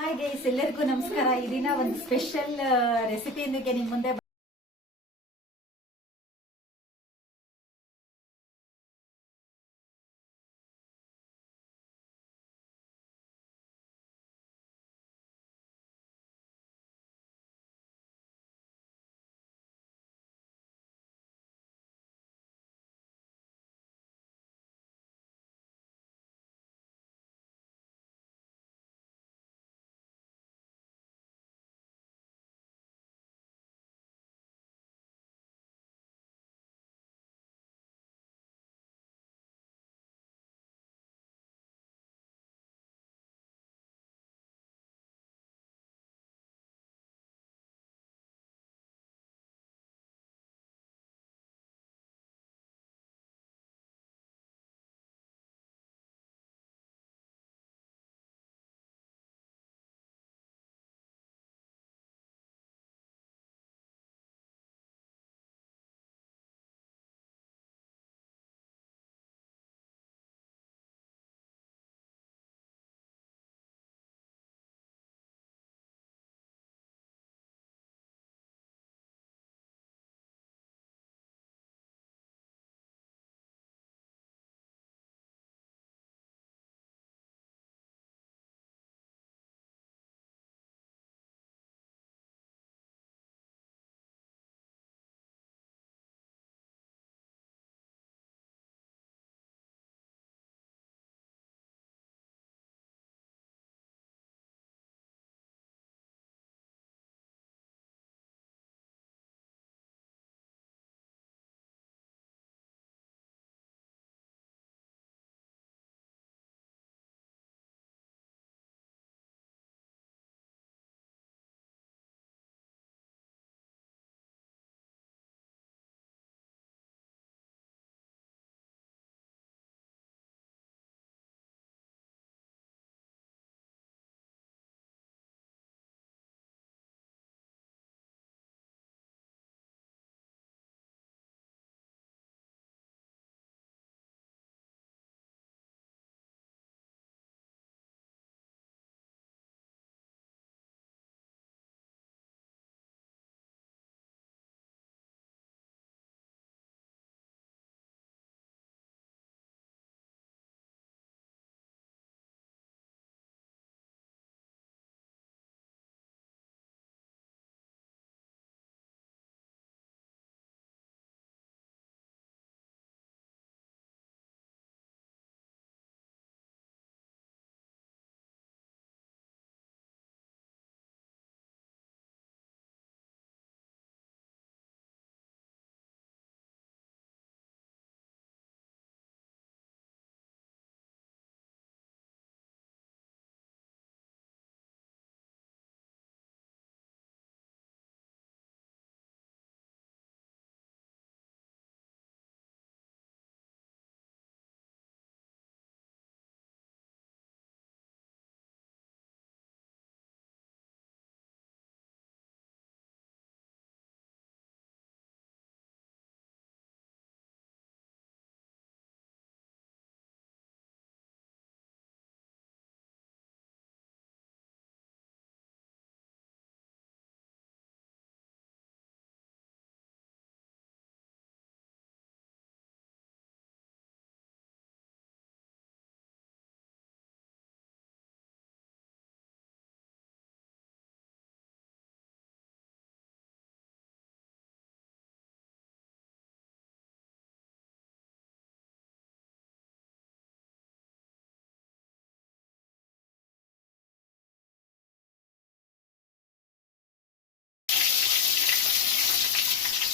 Hi guys ಎಲ್ಲರಿಗೂ ನಮಸ್ಕಾರ. ಈ ದಿನ ಒಂದು ಸ್ಪೆಷಲ್ ರೆಸಿಪಿಯೊಂದಿಗೆ ನಿಮ್ಮ ಮುಂದೆ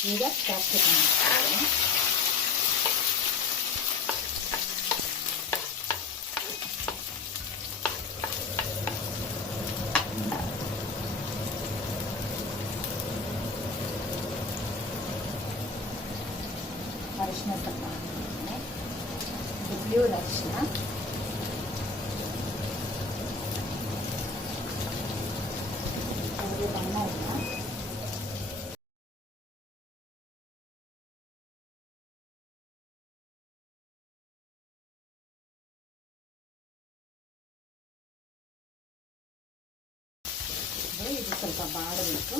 煮出してあってくんですけねしなかったで。しな。ಪ್ಯೂರ್ ಇದು ಸ್ವಲ್ಪ ಬಾಡಬೇಕು.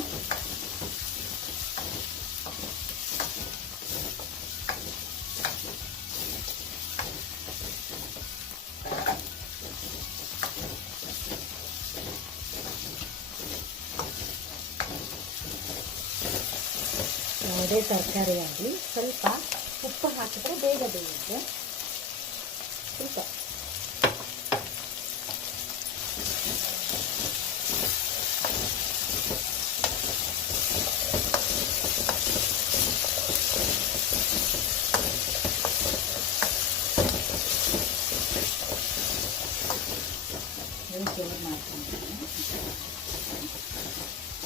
ಯಾವುದೇ ತರಕಾರಿ ಆಗಲಿ ಸ್ವಲ್ಪ ಉಪ್ಪು ಹಾಕಿದ್ರೆ ಬೇಗ ಬೇಯುತ್ತೆ. ಸ್ವಲ್ಪ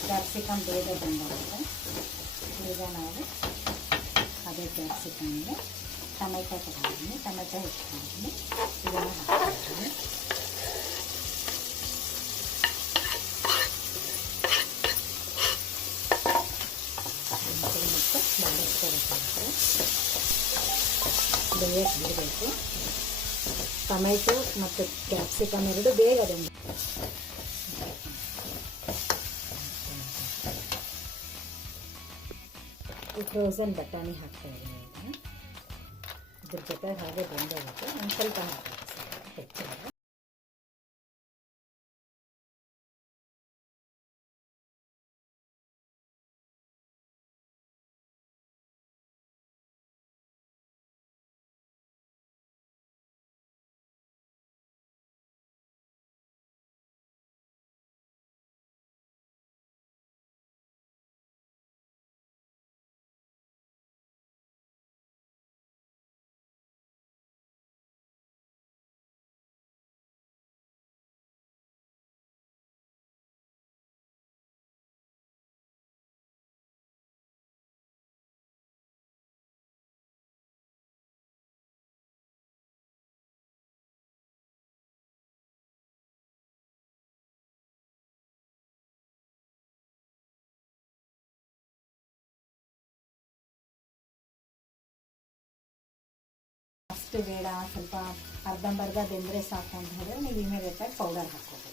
ಕ್ಯಾಪ್ಸಿಕಮ್ ಬೇಗ ಬಂದಾಗುತ್ತೆ ಈಗ ನಾವು ಅದೇ ಕ್ಯಾಪ್ಸಿಕಮ್ಗೆ ಟೊಮೆಟೊ ತಗೊಂಡಿದ್ದೀನಿ ಟೊಮೆಟೊ ಹೆಚ್ಚಿಕೊಂಡಿದ್ದೀನಿ ಇದನ್ನು ಹಾಕ್ತೀನಿ ಮತ್ತು ಮಾಡಿಸ್ಕೊಳ್ಬೇಕು ಬೇಯಕ್ಕೆ ಬಿಡಬೇಕು ಟೊಮೆಟೊ ಮತ್ತು ಕ್ಯಾಪ್ಸಿಕಮ್ ಎರಡು ಬೇಗ ಬಂದು ಫ್ರೋಝನ್ ಬಟಾಣಿ ಹಾಕ್ತಾ ಇದ್ದೀನಿ. ಈಗ ಇದ್ರ ಜೊತೆ ಹಾಗೆ ಬಂದೋಗುತ್ತೆ. ಒಂದು ಸ್ವಲ್ಪ ಹಾಕಿ ಹೆಚ್ಚಿಗೆ ಅಷ್ಟು ಬೇಡ ಸ್ವಲ್ಪ ಅರ್ಧಂಬರ್ಧ ಬೆಂದರೆ ಸಾಕು ಅಂತ ಹೇಳಿದ್ರೆ ನೀವು ಇಮಿಡಿಯೇಟಾಗಿ ಪೌಡರ್ ಹಾಕೋಬೋದು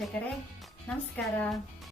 ವೀಕ್ಷಕರೇ ನಮಸ್ಕಾರ.